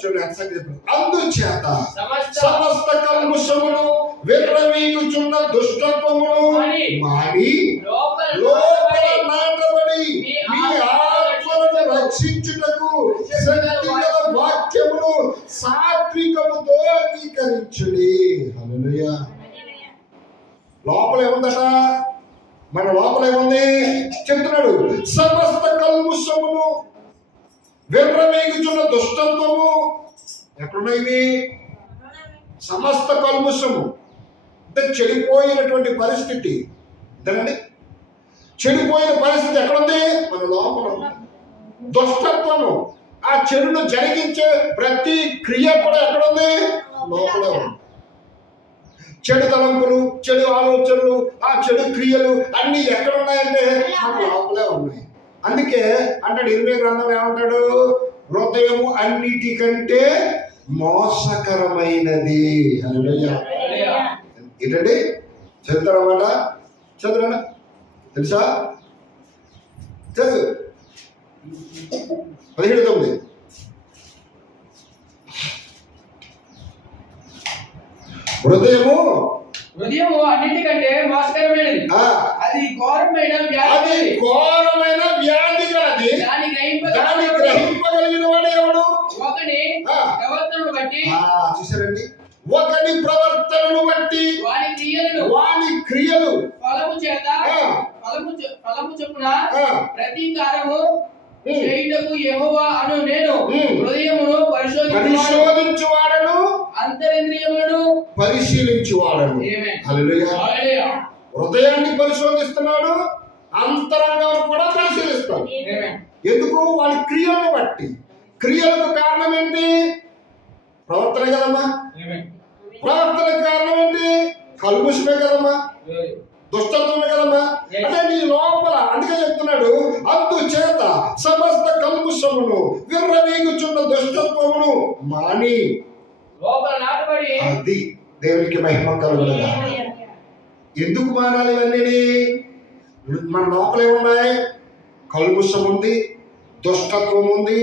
చూడండి అందుచేత సమస్త కల్ముషమును విర్రవీగుచున్న దుష్టత్వమును మాని లోపల నాటబడి మీ ఆత్మలను రక్షించుటకు శక్తిగల వాక్యమును సాత్వికముతో అంగీకరించుడి. హల్లెలూయా. లోపల ఏముందట? మన లోపల ఏముంది చెప్తున్నాడు? సమస్త కల్ముషమును విర్రవీగుచున్న దుష్టత్వము. ఎక్కడున్నాయి? సమస్త కల్ముషము అంటే చెడిపోయినటువంటి పరిస్థితి. అంతేనండి, చెడిపోయిన పరిస్థితి ఎక్కడుంది? మన లోపల. దుష్టత్వము, ఆ చెడును జరిగించే ప్రతి క్రియ కూడా ఎక్కడుంది? లోపల. చెడు తలంపులు, చెడు ఆలోచనలు, ఆ చెడు క్రియలు అన్ని ఎక్కడున్నాయంటే మన లోపలే ఉన్నాయి. అందుకే అంటాడు ఇర్మీయా గ్రంథంలో ఏమంటాడు? హృదయము అన్నిటికంటే మోసకరమైనది. హల్లెలూయా. ఏంటండి చదువుతారన్నమాట? చదువురా, తెలుసా? చదువు 17:9. హృదయము అన్నిటికంటే మోసకరమైనది, అది ఘోరమైన వ్యాధి గలది, దాన్ని గ్రహింపగలిగిన వాడు ఎవడు? ఒకని ప్రవర్తనను బట్టి. చూసారండి, ఒకని ప్రవర్తనను బట్టి వాని క్రియలు ఫలము చొప్పున ప్రతీకారము చేయుటకు యెహోవా అను నేను హృదయమును పరిశోధించువాడను, అంతరింద్రియములను పరిశీలించువాడను. హల్లెలూయా. హృదయాన్ని పరిశోధిస్తున్నాడు, అంతరంగాన్ని కూడా పరిశీలిస్తాడు. ఎందుకు? వాళ్ళ క్రియలను బట్టి. క్రియలకు కారణం ఏంటి? ప్రవర్తన కదమ్మా. ప్రవర్తన కారణం ఏంటి? కల్ముషమే కదమ్మా, దుష్టత్వమే కదమ్మా. అంటే నీ లోపల. అందుకే చెప్తున్నాడు అందుచేత సమస్త కల్ముషమును విర్రవీగుచున్న దుష్టత్వమును మాని లోపల నాటబడి. అది దేవునికి మహిమ కలుగునుగా. ఎందుకు మానాలి ఇవన్నీ? మన లోపలే ఉన్నాయి. కల్ముషం ఉంది, దుష్టత్వం ఉంది,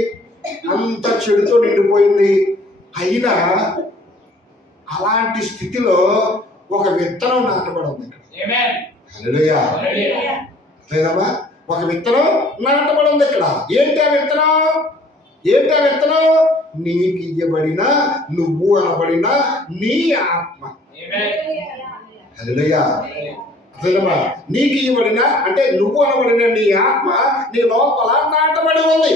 అంత చెడుతో నిండిపోయింది. అయినా అలాంటి స్థితిలో ఒక విత్తనం నాటబడి ఉంది. హల్లెలూయా. లేదమ్మా, ఒక విత్తనం నాటబడి ఉంది ఇక్కడ. ఏంటి ఆ విత్తనం? నీకు ఇయ్యబడిన, నువ్వు అనబడిన నీ ఆత్మ. హల్లెలూయా. అర్థమా? నీకు ఇవ్వబడిన అంటే నువ్వు అనబడిన నీ ఆత్మ నీ లోపల నాటబడి ఉంది.